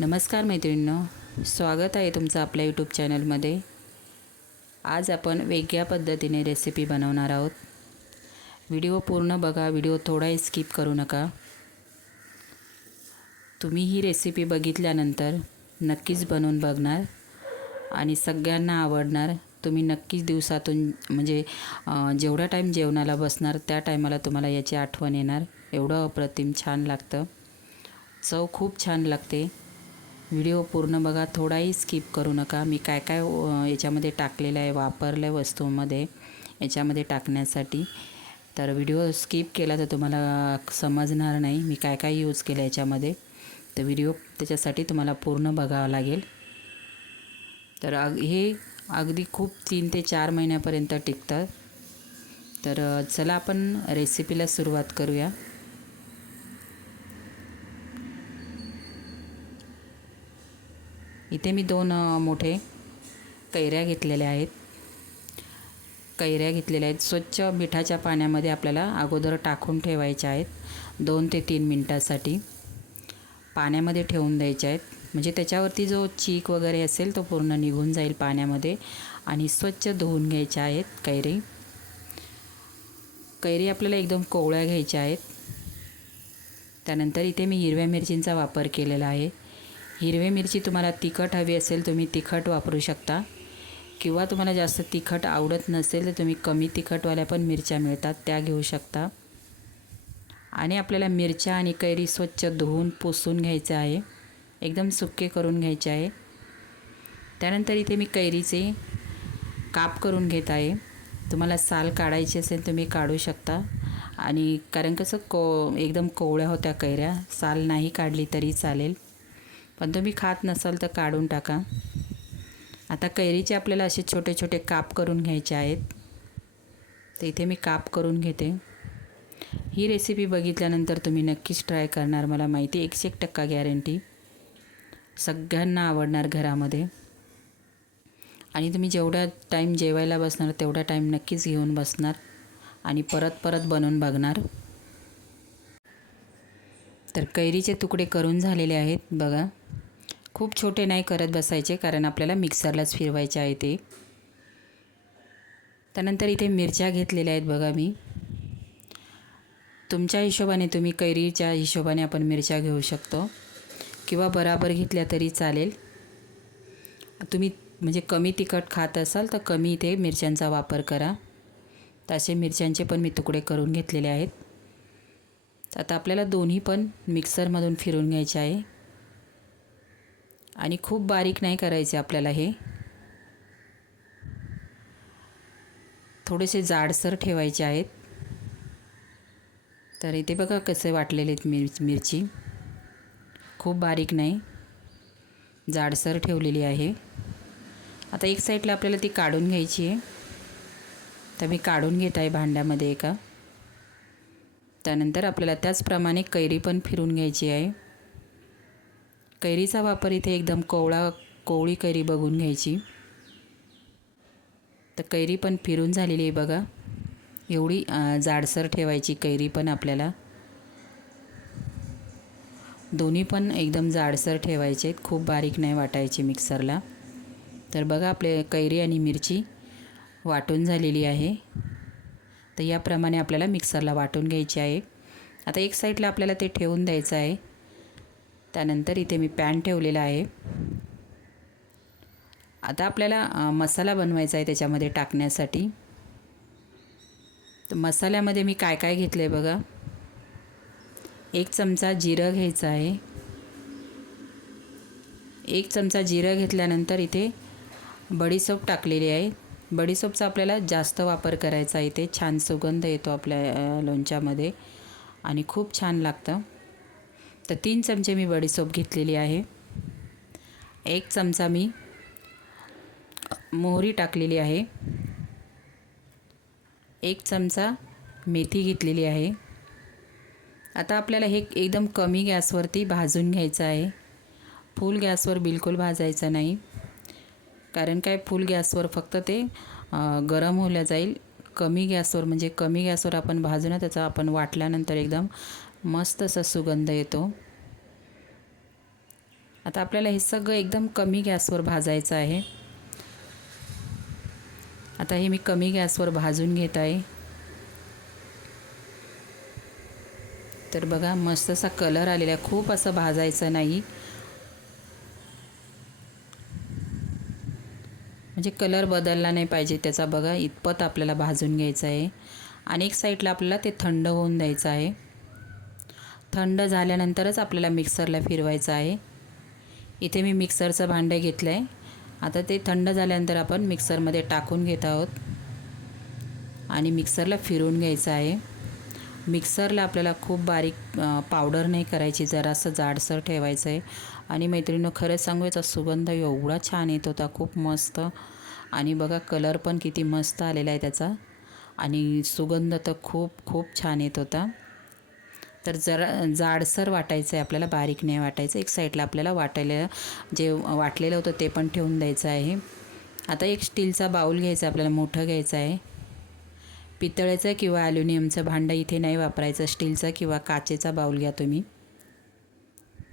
नमस्कार मैत्रिणींनो स्वागत आहे तुमचं आपल्या यूट्यूब चॅनलमध्ये आज आपण वेगळ्या पद्धतीने रेसिपी बनवणार आहोत. व्हिडिओ पूर्ण बघा व्हिडिओ थोडाही स्किप करू नका. तुम्ही ही रेसिपी बघितल्यानंतर नक्कीच बनवून बघणार आणि सगळ्यांना आवडणार. तुम्ही नक्कीच दिवसातून म्हणजे जेवढा टाईम जेवणाला बसणार त्या टायमाला तुम्हाला याची आठवण येणार. एवढं अप्रतिम छान लागतं. चव खूप छान लागते. व्हिडिओ पूर्ण बघा थोडाही स्किप करू नका. मी काय काय याच्यामध्ये टाकलेलं आहे वापरल्या वस्तूमध्ये याच्यामध्ये टाकण्यासाठी. तर व्हिडिओ स्किप केला तर तुम्हाला समजणार नाही मी काय काय यूज केलं याच्यामध्ये. तर व्हिडिओ त्याच्यासाठी तुम्हाला पूर्ण बघावं लागेल. तर अग हे अगदी खूप तीन ते चार महिन्यापर्यंत टिकतं. तर चला आपण रेसिपीला सुरुवात करूया. इथे मी दोन मोठे कैऱ्या घेतलेल्या आहेत. कैऱ्या घेतलेल्या आहेत. स्वच्छ मिठाच्या पाण्यामध्ये आपल्याला अगोदर टाकून ठेवायच्या आहेत. दोन ते तीन मिनटासाठी पाण्यामध्ये ठेवून द्यायच्या आहेत. म्हणजे त्याच्यावरती जो चीक वगैरे असेल तो पूर्ण निघून जाईल पाण्यामध्ये आणि स्वच्छ धुवून घ्यायच्या आहेत कैरी. कैरी आपल्याला एकदम कोवळ्या घ्यायच्या आहेत. त्यानंतर इथे मी हिरव्या मिरचींचा वापर केलेला आहे. हिरवी मिरची तुम्हाला तिखट हवी असेल तुम्ही तिखट वापरू शकता. किंवा तुम्हाला जास्त तिखट आवडत नसेल तर तुम्ही कमी तिखटवाल्या पण मिरच्या मिळतात त्या घेऊ शकता. आणि आपल्याला मिरच्या आणि कैरी स्वच्छ धुवून पुसून घ्यायचं आहे. एकदम सुके करून घ्यायचे आहे. त्यानंतर इथे मी कैरीचे काप करून घेत आहे. तुम्हाला साल काढायची असेल तुम्ही काढू शकता. आणि कारण कसं को एकदम कोवळ्या होत्या कैऱ्या साल नाही काढली तरी चालेल. पण तुम्ही खात नसाल तर काढून टाका. आता कैरीचे आपल्याला असे छोटे छोटे काप करून घ्यायचे आहेत. तर इथे मी काप करून घेते. ही रेसिपी बघितल्यानंतर तुम्ही नक्कीच ट्राय करणार. मला माहिती एकशे एक टक्का गॅरंटी सगळ्यांना आवडणार घरामध्ये. आणि तुम्ही जेवढा टाईम जेवायला बसणार तेवढा टाईम नक्कीच घेऊन बसणार. आणि परत परत बनवून बघणार. तर कैरीचे तुकडे करून झालेले आहेत बघा. खूप छोटे नाही करत बसायचे कारण आपल्याला मिक्सरलाच फिरवायचे आहे ते. त्यानंतर इथे मिरच्या घेतलेल्या आहेत बघा मी. तुमच्या हिशोबाने तुम्ही कैरीच्या हिशोबाने आपण मिरच्या घेऊ शकतो. किंवा बराबर घेतल्या तरी चालेल. तुम्ही म्हणजे कमी तिखट खात असाल तर कमी इथे मिरच्यांचा वापर करा. तर असे मिरच्यांचे पण मी तुकडे करून घेतलेले आहेत. आता आपल्याला दोन्ही पण मिक्सरमधून फिरून घ्यायचे आहे. आणि खूप बारीक नाही करायचे आपल्याला हे. थोडेसे जाडसर ठेवायचे आहेत. तर इथे बघा कसे वाटलेले आहेत मिर मिरची. खूप बारीक नाही. जाडसर ठेवलेली आहे. आता एक साईडला आपल्याला ती काढून घ्यायची आहे. तर मी काढून घेत आहे भांड्यामध्ये एका. त्यानंतर आपल्याला त्याचप्रमाणे कैरी पण फिरून घ्यायची आहे. कैरीचा वापर इथे एकदम कोवळा कोवळी कैरी बघून घ्यायची. तर कैरी पण फिरून झालेली आहे बघा. एवढी जाडसर ठेवायची कैरी पण आपल्याला. दोन्ही पण एकदम जाडसर ठेवायचे आहेत. खूप बारीक नाही वाटायची मिक्सरला. तर बघा आपले कैरी आणि मिरची वाटून झालेली आहे. तर याप्रमाणे आपल्याला मिक्सरला वाटून घ्यायची आहे. आता एक साईडला आपल्याला ते ठेवून द्यायचं आहे. त्यानंतर इथे मी पॅन ठेवलेला आहे. आता आपल्याला मसाला बनवायचा आहे त्याच्यामध्ये टाकण्यासाठी. तर मसाल्यामध्ये मी काय काय घेतलं आहे बघा. एक चमचा जिरं घ्यायचं आहे. एक चमचा जिरं घेतल्यानंतर इथे बडीसोप टाकलेली आहे. बडीसोपचा आपल्याला जास्त वापर करायचा आहे इथे. छान सुगंध येतो आपल्या लोणच्यामध्ये. आणि खूप छान लागतं. तर तीन चमचे मी बडीसोप घेतलेली आहे. एक चमचा मी मोहरी टाकलेली आहे. एक चमचा मेथी घेतलेली आहे. आता आपल्याला हे एकदम कमी गॅसवरती भाजून घ्यायचं आहे. फुल गॅसवर बिलकुल भाजायचं नाही. कारण काय फुल गॅसवर फक्त ते गरम होल्या जाईल. कमी गॅसवर म्हणजे कमी गॅसवर आपण भाजू ना त्याचा आपण वाटल्यानंतर एकदम मस्त असा सुगंध येतो. आता आपल्याला हे सगळं एकदम कमी गॅसवर भाजायचं आहे. आता हे मी कमी गॅसवर भाजून घेत आहे. तर बघा मस्त असा कलर आलेला आहे. खूप असं भाजायचं नाही. म्हणजे कलर बदलला नाही पाहिजे त्याचा. बघा इतपत आपल्याला भाजून घ्यायचं आहे. आणि एक साईडला आपल्याला ते थंड होऊन द्यायचं आहे. थंड झाल्यानंतरच आपल्याला मिक्सरला फिरवायचं आहे. इथे मी मिक्सरचं भांडं घेतलं आहे आता ते थंड झाल्यानंतर आपण मिक्सरमध्ये टाकून घेत आहोत. आणि मिक्सरला फिरवून घ्यायचं आहे. मिक्सरला आपल्याला खूप बारीक पावडर नाही करायची जरासं जाडसर ठेवायचं आहे. आणि मैत्रिणीनं खरंच सांगू याचा सुगंध एवढा छान येत होता खूप मस्त. आणि बघा कलर पण किती मस्त आलेला आहे त्याचा. आणि सुगंध तर खूप खूप छान येत होता. तर जरा जाडसर वाटायचं आहे आपल्याला बारीक नाही वाटायचं. एक साईडला आपल्याला वाटायला जे वाटलेलं होतं ते पण ठेवून द्यायचं आहे. आता एक स्टीलचा बाऊल घ्यायचा आपल्याला मोठं घ्यायचं आहे. पितळेचं किंवा ॲल्युमिनियमचं भांडं इथे नाही वापरायचं. स्टीलचा किंवा काचेचा बाऊल घ्या तुम्ही.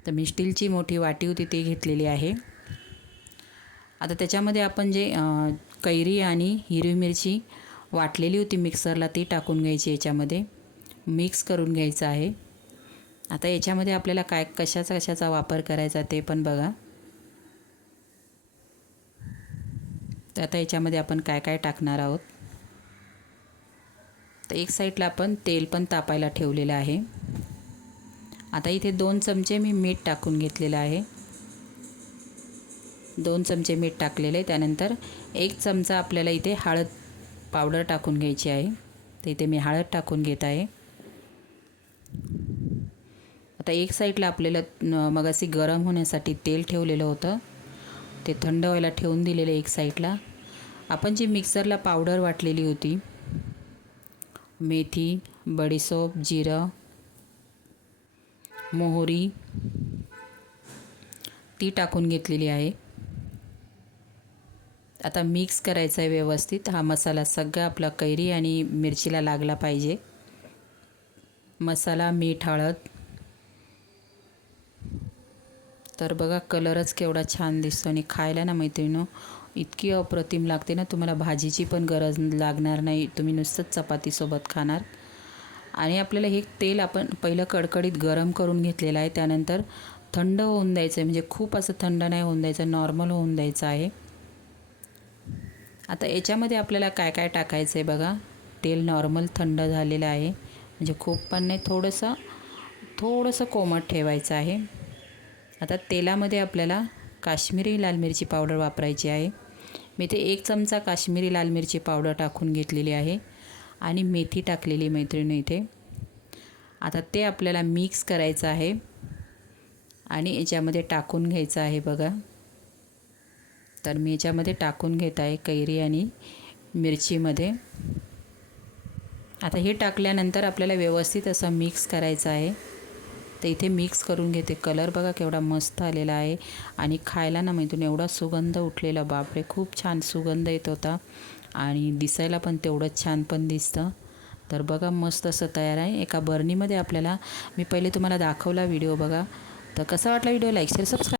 तर मी स्टीलची मोठी वाटी होती ती घेतलेली आहे. आता त्याच्यामध्ये आपण जे कैरी आणि हिरवी मिरची वाटलेली होती मिक्सरला ती टाकून घ्यायची याच्यामध्ये. मिक्स करून घ्यायचं आहे. आता याच्यामध्ये आपल्याला काय कशाचा कशाचा वापर करायचा ते पण बघा. तर आता याच्यामध्ये आपण काय काय टाकणार आहोत? तर एक साईडला आपण तेल पण तापायला ठेवलेलं आहे. आता इथे दोन चमचे मी मीठ टाकून घेतलेलं आहे. दोन चमचे मीठ टाकलेले त्यानंतर एक चमचा आपल्याला इथे हळद पावडर टाकून घ्यायची आहे. तर इथे मी हळद टाकून घेत आहे. आता एक साईडला आपल्याला मगाशी गरम होण्यासाठी तेल ठेवलेलं होतं. ते थंड व्हायला ठेवून दिलेलं एक साईडला. आपण जी मिक्सरला पावडर वाटलेली होती मेथी बडीसोप जिरं मोहरी ती टाकून घेतलेली आहे. आता मिक्स करायचं आहे व्यवस्थित. हा मसाला सगळा आपला कैरी आणि मिरचीला लागला पाहिजे. मसाला मीठ हळद तर बघा कलरच केवढा छान दिसतो आणि खायला ना मैत्रिणी इतकी अप्रतिम लागते ना तुम्हाला भाजीची पण गरज लागणार नाही तुम्ही नुसतंच चपातीसोबत खाणार. आणि आपल्याला हे तेल आपण पहिलं कडकडीत गरम करून घेतलेलं आहे त्यानंतर थंड होऊन द्यायचं आहे म्हणजे खूप असं थंड नाही होऊन द्यायचं नॉर्मल होऊन द्यायचं आहे. आता याच्यामध्ये आपल्याला काय काय टाकायचं आहे बघा तेल नॉर्मल थंड झालेलं आहे म्हणजे खूप पण नाही थोडंसं थोडंसं कोमट ठेवायचं आहे. आता तेलामध्ये आपल्याला काश्मीरी लाल मिरची पावडर वापरायची आहे. मी ते एक चमचा काश्मीरी लाल मिरची पावडर टाकून घेतलेली आहे आणि मेथी टाकलेली मैत्रिणी इथे. आता ते आपल्याला मिक्स करायचं आहे आणि याच्यामध्ये टाकून घ्यायचं आहे बघा. तर मी याच्यामध्ये टाकून घेत आहे कैरी आणि मिरचीमध्ये. आता हे टाकल्यानंतर आपल्याला व्यवस्थित असं मिक्स करायचं आहे. तर इथे मिक्स करून घेते. कलर बघा केवढा मस्त आलेला आहे. आणि खायला ना मैत्रीण एवढा सुगंध उठलेला. बापरे खूप छान सुगंध येत होता. आणि दिसायला पण तेवढंच छान पण दिसतं. तर बघा मस्त असं तयार आहे. एका बर्नीमध्ये आपल्याला मी पहिले तुम्हाला दाखवला व्हिडिओ बघा. तर कसा वाटला व्हिडिओ लाईक शेअर सबस्क्राईब